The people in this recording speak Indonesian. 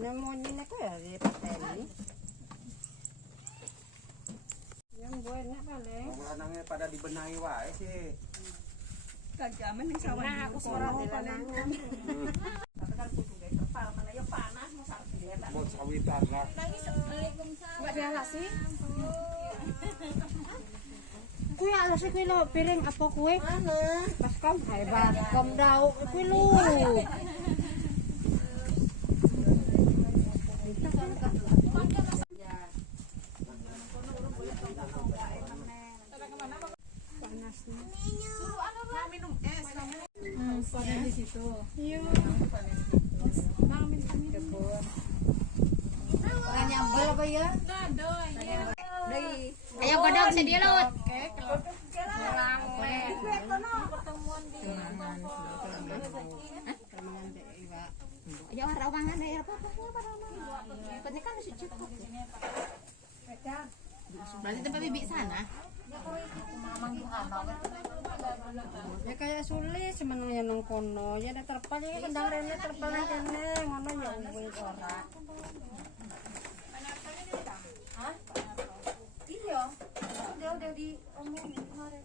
Pneumonia ko ya di pateli. Yang buat nak paling. Wala nang pada dibenahi wae sih. Kagaman ning sawah. Nah, aku suara dilanangan. Tapi kan kudu gawe terpal mana ya panas mau sardi ya. Buat sawitan lah. Mbak dia sih. Kue ala sih kue lo piring apa kue? Mana? Pas kom hebat kom dau kue lu. Panasnya. Mau minum es kamu. Pada di situ. Iya. Mau minum kebun. Orang nyambel apa ya? Ayo godong sedilut. Ayo rawangan deh apa Katanya kan masih cukup. Berarti tempat bibi sana. Ya kayak sulit sebenarnya nang kono. Ya ada terpal ya kendang rene terpal nang kene ngono ya wis ora. Hah? Iya. Udah diomongin kemarin.